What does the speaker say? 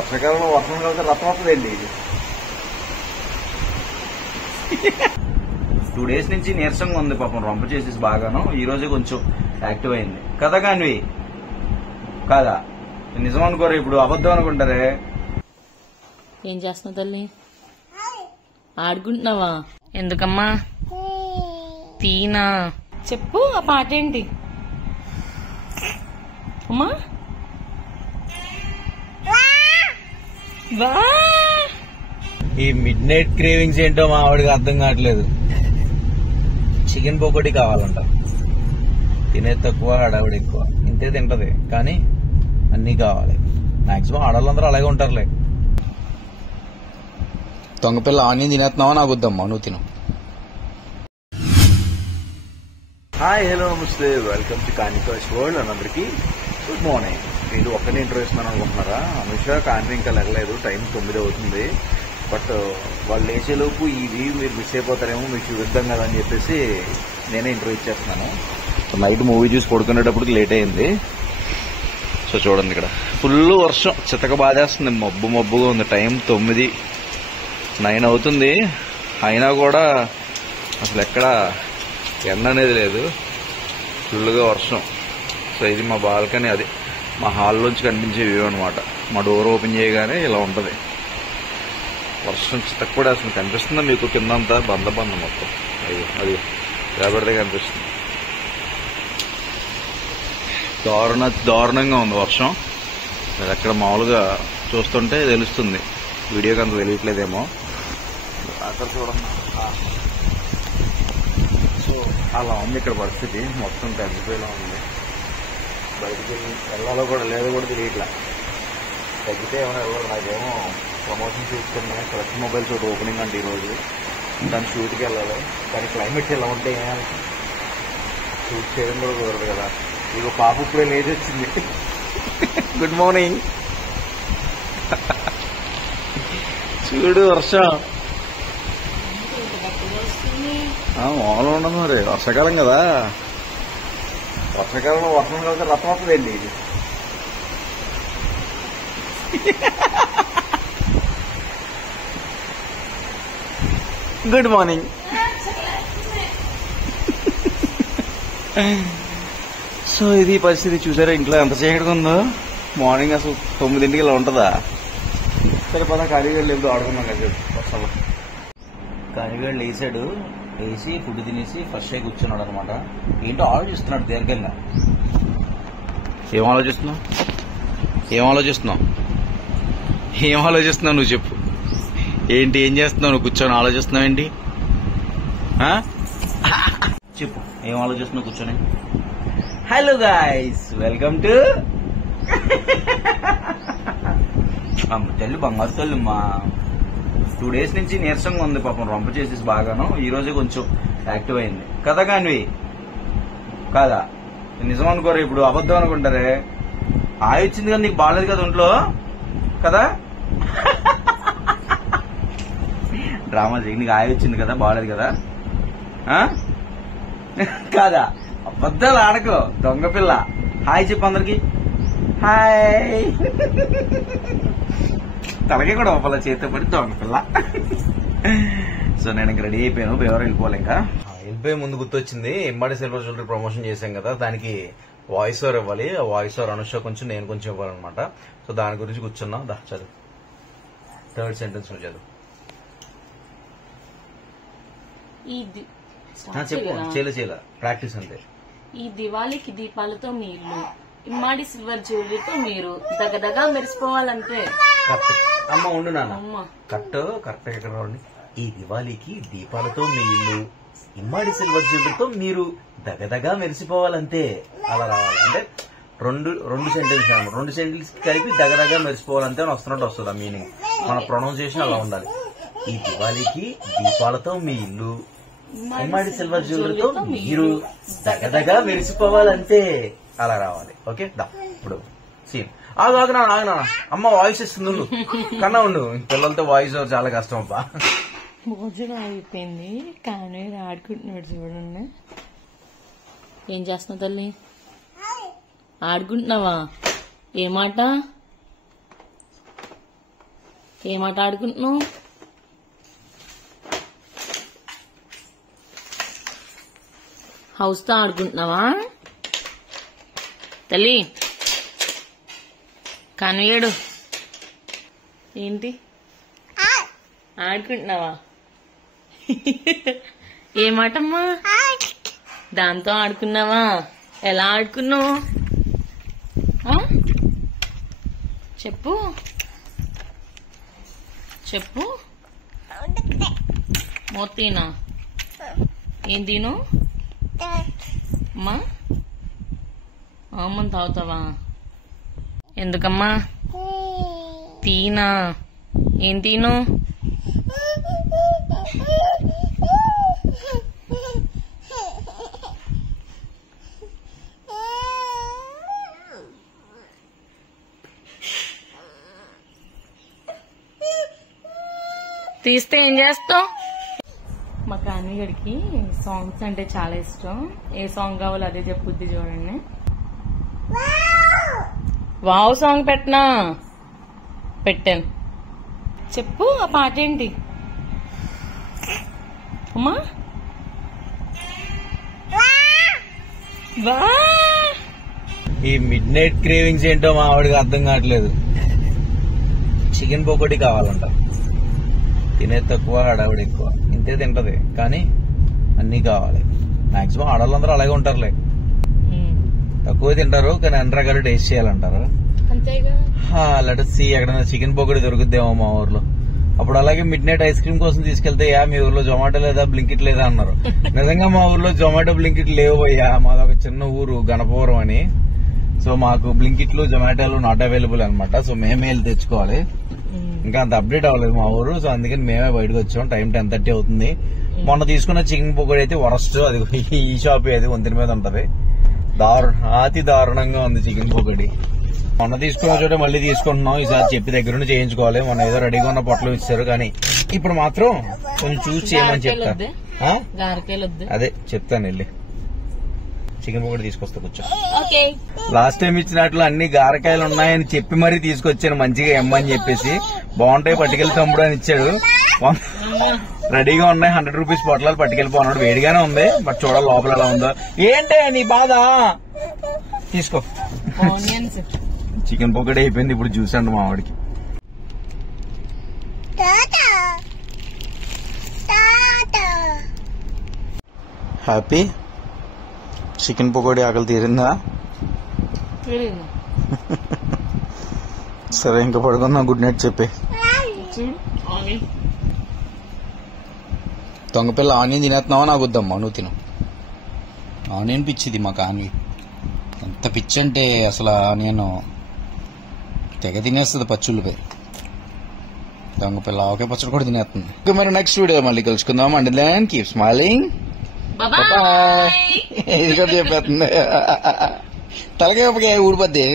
వర్షాకాలంలో వర్షం కలిసి రథం వస్తుందండి. 2 days నుంచి నీరసంగా ఉంది పాపం, రొంప చేసేసి బాగాను. ఈ రోజే కొంచెం యాక్టివ్ అయింది కదా. కానీ కాదా, నిజం అనుకోరు, ఇప్పుడు అబద్ధం అనుకుంటారే. ఏం చేస్తున్నావు తల్లి? ఆడుకుంటున్నావా? ఎందుకమ్మా? తీనా చెప్పు, ఆ పాట ఏంటి అమ్మా? ఈ మిడ్ నైట్ క్రేవింగ్స్ ఏంటో మా ఆవిడకి అర్థం కావట్లేదు. చికెన్ పకోడీ కావాలంట. తినేది తక్కువ, హడావిడి ఎక్కువ. ఇంతే తింటది కానీ అన్నీ కావాలి. మాక్సిమం ఆడవాళ్ళందరూ అలాగే ఉంటారులే. దొంగపిల్ల ఆనియన్ తినేస్తున్నావా? నాకు వద్దమ్మా, నువ్వు తిను. హాయ్, హలో, నమస్తే, వెల్కమ్ టు కానికాష్ వరల్డ్. అందరికీ గుడ్ మార్నింగ్. మీరు ఒక్కనే ఇంటర్వ్యూ ఇస్తున్నాను అనుకుంటున్నారా? అమిత్ షా కాంతి ఇంకా లెగలేదు, టైం 9 అవుతుంది. బట్ వాళ్ళు లేచేలోపు ఈ వ్యూ మీరు మిస్ అయిపోతారేమో, మీకు చూద్దాం కదా అని చెప్పేసి నేనే ఇంటర్వ్యూ ఇచ్చేస్తున్నాను. నైట్ మూవీ చూసి పడుకునేటప్పటికి లేట్ అయింది. సో చూడండి, ఇక్కడ ఫుల్ వర్షం చితక బాధేస్తుంది, మబ్బుగా ఉంది. టైం 9 అవుతుంది. అయినా కూడా అసలు ఎక్కడ ఎండ అనేది లేదు, ఫుల్గా వర్షం. సో ఇది మా బాల్కనీ, అది మా హాల్లోంచి కనిపించే వ్యూ అనమాట. మా డోర్ ఓపెన్ చేయగానే ఇలా ఉంటుంది. వర్షం చితక కూడా అసలు కనిపిస్తుందా మీకు? కిందంతా బంద మొత్తం అది రేపడితే కనిపిస్తుంది. దారుణంగా ఉంది వర్షం. అది అక్కడ మామూలుగా చూస్తుంటే తెలుస్తుంది, వీడియోకి అంత తెలియట్లేదేమో. అక్కడ చూడండి, సో అలా ఉంది ఇక్కడ పరిస్థితి. మొత్తం తగ్గిపోయేలా ఉంది. బయటికి వెళ్ళాలో కూడా లేదో కూడా తెలియట్లా. తగ్గితే ఏమైనా వెళ్ళాలి. నాకేమో ప్రమోషన్ చూస్తున్నాయి, ఫ్రెష్ మొబైల్స్ ఒకటి ఓపెనింగ్ అంటే ఈరోజు. దాని షూట్కి వెళ్ళాలి. కానీ క్లైమేట్ ఎలా ఉంటే షూట్ చేయడం కూడా కుదరదు కదా. ఇక పాప ఇప్పుడే లేచి వచ్చింది. Good morning. చూడు వర్షం మామూలు ఉండదు మరి, వర్షాకాలం కదా. వర్షాకాలంలో వర్షం కలిసి రథం వస్తుందండి. Good morning. సో ఇది పరిస్థితి. చూసారా ఇంట్లో ఎంత చీకటిగా ఉందో. మార్నింగ్ అసలు 9 ఇలా ఉంటుందా? సరే పద, కాళీగాడు లేదు, ఆడుకున్నాం కదా వర్షంలో. కాళీగాడు లేచాడు, వేసి ఫుడ్ తినేసి ఫ్రెష్ అయి కూర్చున్నాడు అనమాట. ఏంటో ఆలోచిస్తున్నాడు దీర్ఘంగా. ఏం ఆలోచిస్తున్నావు నువ్వు చెప్పు. ఏంటి, ఏం చేస్తున్నావు నువ్వు? కూర్చొని ఆలోచిస్తున్నావు ఏంటి? చెప్పు, ఏం ఆలోచిస్తున్నావు కూర్చొని? హలో గాయ్స్, వెల్కమ్ టు తల్లి బంగారు తల్లి. మా 2 days నుంచి నీరసంగా ఉంది పాపం, రొంప చేసేసి బాగాను. ఈ రోజే కొంచెం యాక్టివ్ అయింది కదా. కానీ కాదా, నిజం అనుకోరు, ఇప్పుడు అబద్ధం అనుకుంటారే. ఆయి వచ్చింది కదా, నీకు బాగాలేదు కదా ఒంట్లో కదా. డ్రామా చేయి, నీకు ఆయి వచ్చింది కదా, బాగాలేదు కదా కాదా. అబద్ధాలు ఆడకు దొంగపిల్ల. హాయ్ చెప్పు అందరికి. హాయ్. తలకే కూడా ఒప్పల చేతితో పడి దొంగపిల్ల. సో నేను ఇంక రెడీ అయిపోయాను, ఎవరు వెళ్ళిపోవాలి. ఇంకా వెళ్ళిపోయే ముందు గుర్తొచ్చింది, ఎంబాడీ సిల్వర్ జ్యువెలరీ ప్రమోషన్ చేశాం కదా, దానికి వాయిస్ ఓవర్ ఇవ్వాలి. ఆ వాయిస్ ఓవర్ అనుష కొంచెం, నేను కొంచెం ఇవ్వాలన్నమాట. సో దాని గురించి కూర్చున్నా. చదువు, 3rd sentence నువ్వు చదువు. చెప్పు, చేయలే ప్రాక్టీస్ అంతే. ఈ దివాళీకి దీపాలతో మీ ఇల్లు, ఇమ్మాడి సిల్వర్ జ్యువెలరీతో మీరు దగదగా మెరిసిపోవాలంటే. అమ్మ ఉండు నాన్న, కరెక్ట్ ఎక్కడ రావండి. ఈ దివాళీకి దీపాలతో మీ ఇల్లు, ఇమ్మాడి సిల్వర్ జ్యువెలరీతో మీరు దగదగా మెరిసిపోవాలంతే. అలా రావాలి. అంటే రెండు సెంటెన్స్ అన్నమాట. 2 సెంటెన్స్ కలిపి దగదగా మెరిసిపోవాలంతే అని వస్తున్నట్టు ఆ మీనింగ్. మన ప్రొనౌన్సియేషన్ అలా ఉండాలి. ఈ దివాళీకి దీపాలతో మీ ఇల్లు, ఇమ్మాడి సిల్వర్ జ్యువెలరీతో మీరు దగదగా మెరిసిపోవాలంతే. అలా రావాలి. ఓకే దా. ఇప్పుడు సీన్ ఆగునా. అమ్మ వాయిస్ ఇస్తుంది కన్నా ఉండు. పిల్లలతో వాయిస్ చాలా కష్టం అబ్బా. భోజనం అయిపోయింది, కానీ ఆడుకుంటున్నాడు చూడండి. ఏం చేస్తున్నావు తల్లి? ఆడుకుంటున్నావా? ఏమాట ఏమాట ఆడుకుంటున్నావు? హౌస్ తో ఆడుకుంటున్నావా తల్లి? కనివేడు ఏంటి ఆడుకుంటున్నావా? ఏమాటమ్మా? దాంతో ఆడుకున్నావా? ఎలా ఆడుకున్నావు చెప్పు చెప్పు. మోతీనా ఏం తిను అమ్మా? అమ్మని తాగుతావా? ఎందుకమ్మా? తీనా ఏం తిను? తీస్తే ఏం చేస్తావు? మా కాన్విగడికి సాంగ్స్ అంటే చాలా ఇష్టం. ఏ సాంగ్ కావాలో అదే చెప్పుద్ది చూడండి. వావ్ సాంగ్ పెట్టనా? పెట్టాను. చెప్పు ఆ పాట ఏంటి అమ్మా? ఈ మిడ్ నైట్ క్రేవింగ్స్ ఏంటో మా ఆవిడకి అర్థం కావట్లేదు. చికెన్ పకోడీ కావాలంట. తినేది తక్కువ, హడావిడి ఎక్కువ. ఇంతే తింటది కానీ అన్నీ కావాలి. మాక్సిమం ఆడవాళ్ళందరూ అలాగే ఉంటారులే, తక్కువ తింటారు కానీ అన్ని రకాలు టేస్ట్ చేయాలంటారు. లెట్స్ సీ ఎక్కడైనా చికెన్ పకోడీ దొరుకుద్దేమో మా ఊర్లో. అప్పుడు అలాగే మిడ్ నైట్ ఐస్ క్రీమ్ కోసం తీసుకెళ్తే మీ ఊర్లో జొమాటో లేదా బ్లింకిట్ లేదా అన్నారు. నిజంగా మా ఊర్లో జొమాటో బ్లింకిట్ లేవు పోయా. మాదొక చిన్న ఊరు గణపవరం అని. సో మాకు బ్లింకిట్లు జొమాటోలు నాట్ అవైలబుల్ అనమాట. సో మేమే వెళ్ళి తెచ్చుకోవాలి. ఇంకా అంత అప్డేట్ అవ్వలేదు మా ఊరు. సో అందుకని మేమే బయటకు వచ్చాం. టైం 10:30 అవుతుంది. మొన్న తీసుకున్న చికెన్ పకోడీ అయితే వరస్ట్. అది ఈ షాప్ అది వంతెన మీద ఉంటది. అతి దారుణంగా ఉంది చికెన్ పకోడీ. మొన్న తీసుకున్న చోట మళ్ళీ తీసుకుంటున్నాం. ఈసారి చెప్పి దగ్గరుండి చేయించుకోవాలి. మొన్న ఏదో రెడీగా ఉన్న పొట్టలు ఇచ్చారు కానీ ఇప్పుడు మాత్రం కొంచెం చూసి చేయమని చెప్తాను. అదే చెప్తాను వెళ్ళి చికెన్ పకోడీ తీసుకొస్తా కూర్చో. లాస్ట్ టైం ఇచ్చినట్లు అన్ని గారకాయలు ఉన్నాయని చెప్పి మరీ తీసుకొచ్చాను మంచిగా ఎమ్మని చెప్పేసి. బాగుంటాయి పట్టుకెళ్ళి తమ్ముడు అని ఇచ్చాడు. రెడీగా ఉన్నాయి 100 రూపీస్ పొట్లాలు పట్టుకెళ్ళిపోన్నాడు. వేడిగానే ఉంది బట్ చూడాలి లోపల ఎలా ఉందో. ఏంటే నీ బాధ? తీసుకో. చికెన్ పకోడీ అయిపోయింది. ఇప్పుడు చూసండి మా ఆవిడకి. హ్యాపీ చికెన్ పకోడీ ఆకలి తీరిందా? సరే ఇంకా పడుకుందాం. గుడ్ నైట్ చెప్పి. దొంగపిల్ల ఆనియన్ తినేస్తున్నావా నాకు వద్దమ్మా నువ్వు తిను. ఆనియన్ పిచ్చిది మా కాని. ఎంత పిచ్చి అంటే అసలు ఆనియన్ తెగ తినేస్తుంది పచ్చుల్లిపై. దొంగపిల్ల ఆవకాయ పచ్చడి కూడా తినేస్తుంది. ఇంకా మరి నెక్స్ట్ వీడియో మళ్ళీ కలుసుకుందాం. And then keep smiling. ఇది కూడా చెప్పేస్తుంది. తలకాయ ఊడిపోద్ది.